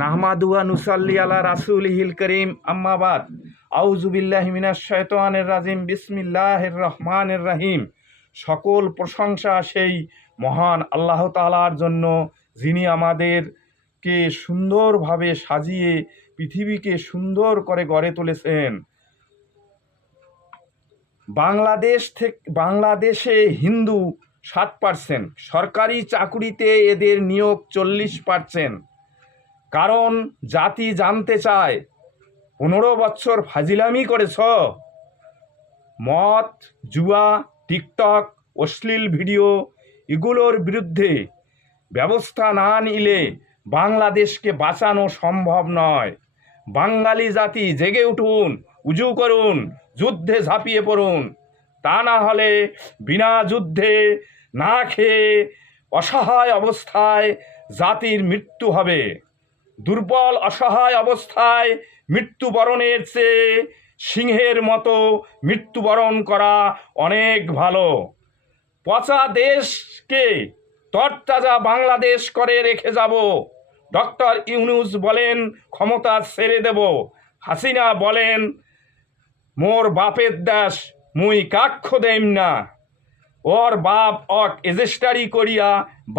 নাহমাদু ওয়া নুসাল্লি আলা রাসূলিহিল কারীম আম্মা বাদ আউযু বিল্লাহি মিনাশ শাইতানির রাজিম বিসমিল্লাহির রহমানির রহিম। সকল প্রশংসা সেই মহান আল্লাহ তাআলার জন্য, যিনি আমাদেরকে সুন্দরভাবে সাজিয়ে পৃথিবীকে সুন্দর করে গড়ে তুলেছেন। বাংলাদেশে হিন্দু 7%, সরকারি চাকুরিতে এদের নিয়োগ 40%। কারণ জাতি জানতে চায় 15 বছর ফাজিলামি করেছ, মদ, জুয়া, টিকটক, অশ্লীল ভিডিও এগুলোর বিরুদ্ধে ব্যবস্থা না নিলে বাংলাদেশকে বাঁচানো সম্ভব নয়। বাঙালি জাতি জেগে উঠুন, উজু করুন, যুদ্ধে ঝাঁপিয়ে পড়ুন। তা না হলে বিনা যুদ্ধে, না খেয়ে, অসহায় অবস্থায় জাতির মৃত্যু হবে। দুর্বল অসহায় অবস্থায় মৃত্যুবরণের চেয়ে সিংহের মতো মৃত্যুবরণ করা অনেক ভালো। পচা দেশকে তরতাজা বাংলাদেশ করে রেখে যাব। ডক্টর ইউনূস বলেন ক্ষমতা ছেড়ে দেব। হাসিনা বলেন মোর বাপের দেশ মুই কাক্ষ দেম না। ওর বাপ অক এজেস্টারি করিয়া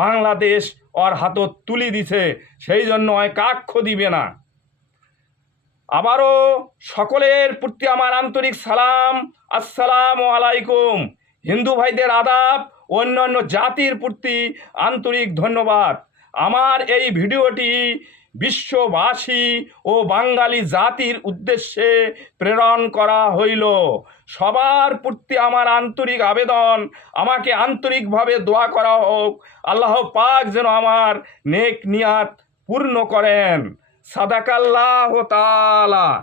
বাংলাদেশ ওর হাতত তুলি দিছে, সেই জন্য ওই কাক্ষ দিবে না। আবারও সকলের প্রতি আমার আন্তরিক সালাম, আসসালামু আলাইকুম। হিন্দু ভাইদের আদাব, অন্যান্য জাতির প্রতি আন্তরিক ধন্যবাদ। আমার এই ভিডিওটি বিশ্ববাসী ও বাঙালি জাতির উদ্দেশ্যে প্রেরণ করা হইল। সবার প্রতি আমার আন্তরিক আবেদন, আমাকে আন্তরিকভাবে দোয়া করা হোক, আল্লাহ পাক যেন আমার নেক নিয়াত পূর্ণ করেন। সাদাকাল্লাহু তাআলা।